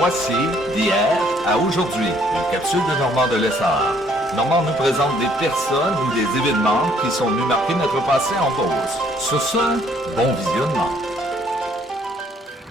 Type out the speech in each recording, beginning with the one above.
Voici, d'hier à aujourd'hui, une capsule de Normand de Lessard. Normand nous présente des personnes ou des événements qui sont venus marquer notre passé en Beauce. Sur ce, bon visionnement.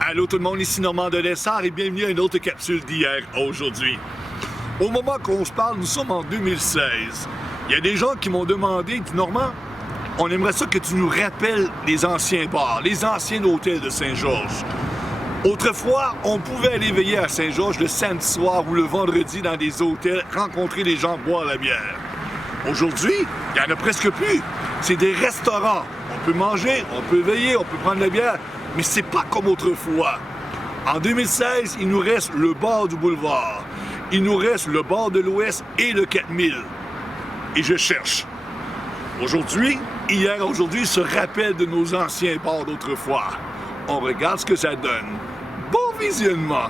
Allô tout le monde, ici Normand de Lessard et bienvenue à une autre capsule d'hier à aujourd'hui. Au moment qu'on se parle, nous sommes en 2016. Il y a des gens qui m'ont demandé, Normand, on aimerait ça que tu nous rappelles les anciens bars, les anciens hôtels de Saint-Georges. Autrefois, on pouvait aller veiller à Saint-Georges le samedi soir ou le vendredi dans des hôtels, rencontrer les gens, boire la bière. Aujourd'hui, il n'y en a presque plus. C'est des restaurants. On peut manger, on peut veiller, on peut prendre la bière, mais c'est pas comme autrefois. En 2016, il nous reste le bar du boulevard. Il nous reste le bar de l'Ouest et le 4000. Et je cherche. Aujourd'hui, aujourd'hui, se rappelle de nos anciens bars d'autrefois. On regarde ce que ça donne. Bon visionnement!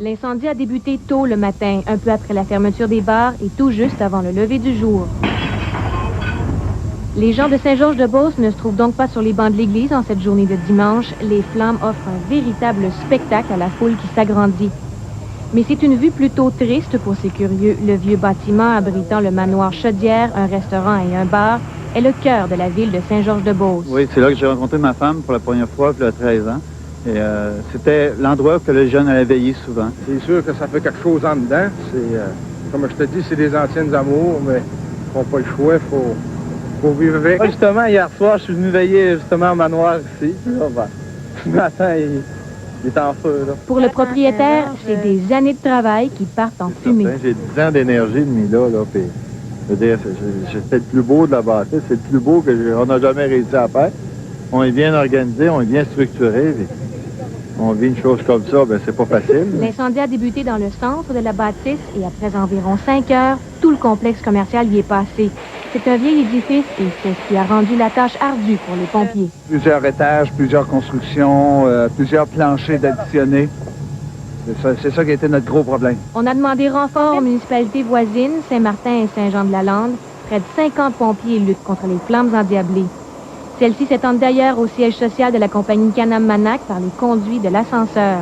L'incendie a débuté tôt le matin, un peu après la fermeture des bars et tout juste avant le lever du jour. Les gens de Saint-Georges-de-Beauce ne se trouvent donc pas sur les bancs de l'église en cette journée de dimanche. Les flammes offrent un véritable spectacle à la foule qui s'agrandit. Mais c'est une vue plutôt triste pour ces curieux. Le vieux bâtiment abritant le manoir Chaudière, un restaurant et un bar, est le cœur de la ville de Saint-Georges-de-Beauce. Oui, c'est là que j'ai rencontré ma femme pour la première fois, il y a 13 ans. Et c'était l'endroit où les jeunes allaient veiller souvent. C'est sûr que ça fait quelque chose en dedans. Comme je te dis, c'est des anciennes amours, mais ils n'ont pas le choix, il faut vivre avec. Justement, hier soir, je suis venu veiller justement au manoir ici. Puis là, ce matin, il est en feu. Là. Pour le propriétaire, c'est des années de travail qui partent en fumée. J'ai 10 ans d'énergie de mis là. Puis, je veux dire, c'est le plus beau de la bâtisse. C'est le plus beau qu'on n'a jamais réussi à faire. On est bien organisé, on est bien structuré. Puis, on vit une chose comme ça, ben c'est pas facile. L'incendie a débuté dans le centre de la bâtisse et après environ 5 heures, tout le complexe commercial y est passé. C'est un vieil édifice et c'est ce qui a rendu la tâche ardue pour les pompiers. Plusieurs étages, plusieurs constructions, plusieurs planchers d'additionnés. C'est ça qui a été notre gros problème. On a demandé renfort aux municipalités voisines, Saint-Martin et Saint-Jean-de-la-Lande. Près de 50 pompiers luttent contre les flammes endiablées. Celles-ci s'étendent d'ailleurs au siège social de la compagnie Canam-Manac par les conduits de l'ascenseur.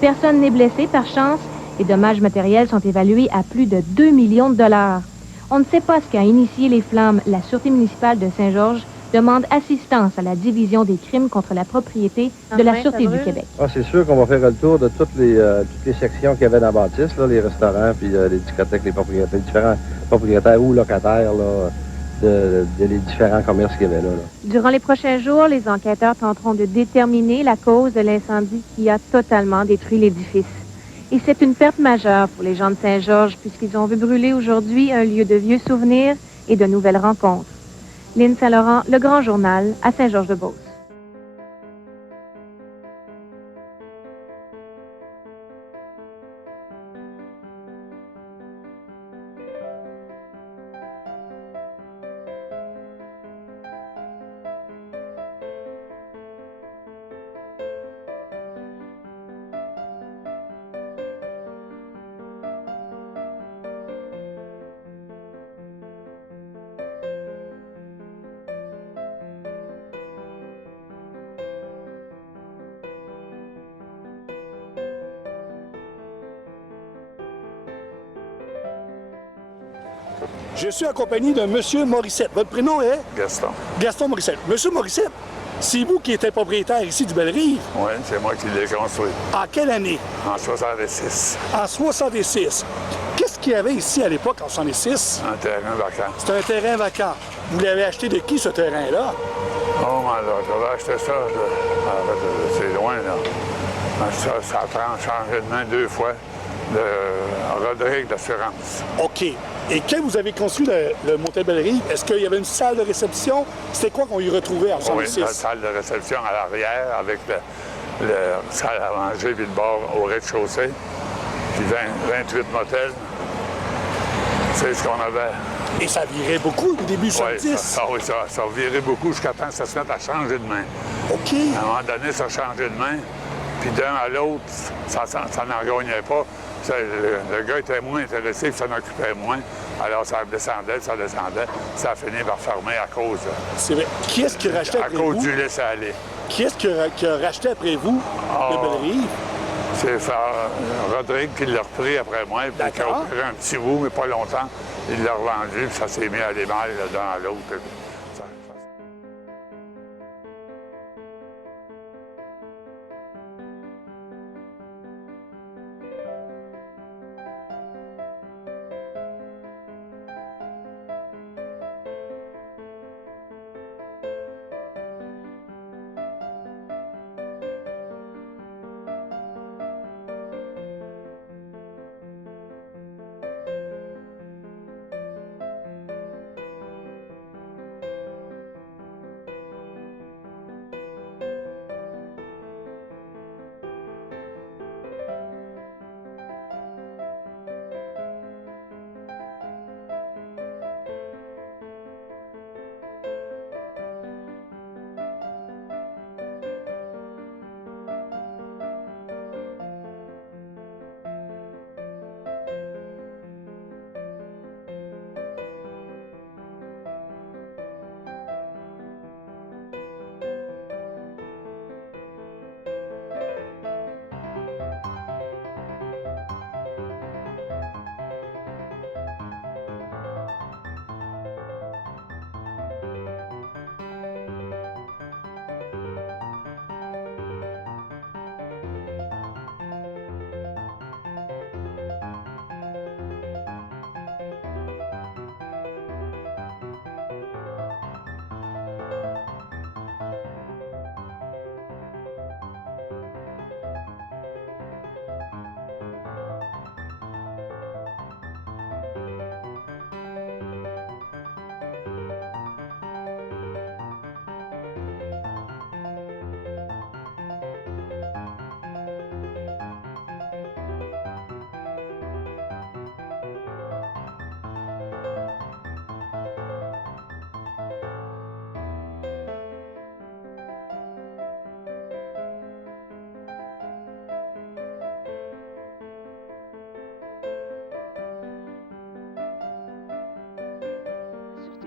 Personne n'est blessé par chance. Les dommages matériels sont évalués à plus de 2 millions de dollars. On ne sait pas ce qu'a initié les flammes. La Sûreté municipale de Saint-Georges demande assistance à la division des crimes contre la propriété de la Sûreté du Québec. Ah, c'est sûr qu'on va faire le tour de toutes les sections qu'il y avait dans la bâtisse, là, les restaurants, puis les discothèques, les propriétaires, les différents propriétaires ou locataires, là, les différents commerces qu'il y avait là. Durant les prochains jours, les enquêteurs tenteront de déterminer la cause de l'incendie qui a totalement détruit l'édifice. Et c'est une perte majeure pour les gens de Saint-Georges puisqu'ils ont vu brûler aujourd'hui un lieu de vieux souvenirs et de nouvelles rencontres. Lynn Saint-Laurent, Le Grand Journal, à Saint-Georges-de-Beauce. Je suis accompagné d'un monsieur Morissette. Votre prénom est? Gaston. Gaston Morissette. Monsieur Morissette, c'est vous qui êtes propriétaire ici du Belle-Rive? Oui, c'est moi qui l'ai construit. En quelle année? En 66. En 66. Qu'est-ce qu'il y avait ici à l'époque, en 66? Un terrain vacant. C'est un terrain vacant. Vous l'avez acheté de qui, ce terrain-là? Oh, my Lord, j'avais acheté ça, c'est loin, là. Ça prend changé de main 2 fois. De Rodrigue d'Assurance. OK. Et quand vous avez construit le Motel Belle-Rive, est-ce qu'il y avait une salle de réception? C'était quoi qu'on y retrouvait en 66? Oui, la salle de réception à l'arrière avec la salle à manger puis le bar au rez-de-chaussée. Puis 28 motels. C'est ce qu'on avait. Et ça virait beaucoup au début 70? Oui, ça virait beaucoup jusqu'à temps que ça se mette à changer de main. OK. À un moment donné, ça a changé de main. Puis d'un à l'autre, ça n'en gagnait pas. Le gars était moins intéressé, puis ça en occupait moins. Alors ça descendait. Ça a fini par fermer à cause... C'est vrai. Qui est-ce qui rachetait après vous? À cause du laisser-aller. Qui est-ce qui a racheté après vous le Bellerive? C'est Rodrigue qui l'a repris après moi, puis qui a opéré un petit bout, mais pas longtemps. Il l'a revendu, puis ça s'est mis à aller mal d'un à l'autre.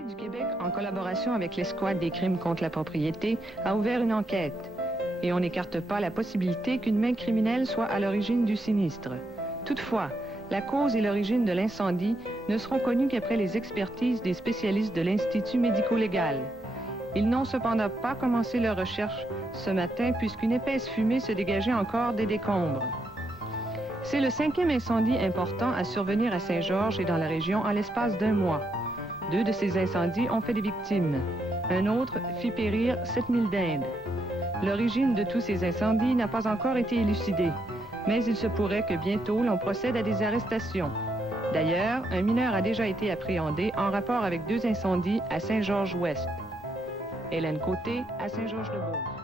Du Québec, en collaboration avec l'escouade des crimes contre la propriété, a ouvert une enquête. Et on n'écarte pas la possibilité qu'une main criminelle soit à l'origine du sinistre. Toutefois, la cause et l'origine de l'incendie ne seront connues qu'après les expertises des spécialistes de l'Institut médico-légal. Ils n'ont cependant pas commencé leur recherche ce matin puisqu'une épaisse fumée se dégageait encore des décombres. C'est le 5e incendie important à survenir à Saint-Georges et dans la région en l'espace d'un mois. 2 de ces incendies ont fait des victimes. Un autre fit périr 7000 dindes. L'origine de tous ces incendies n'a pas encore été élucidée, mais il se pourrait que bientôt l'on procède à des arrestations. D'ailleurs, un mineur a déjà été appréhendé en rapport avec 2 incendies à Saint-Georges-Ouest. Hélène Côté, à Saint-Georges-de-Beauce.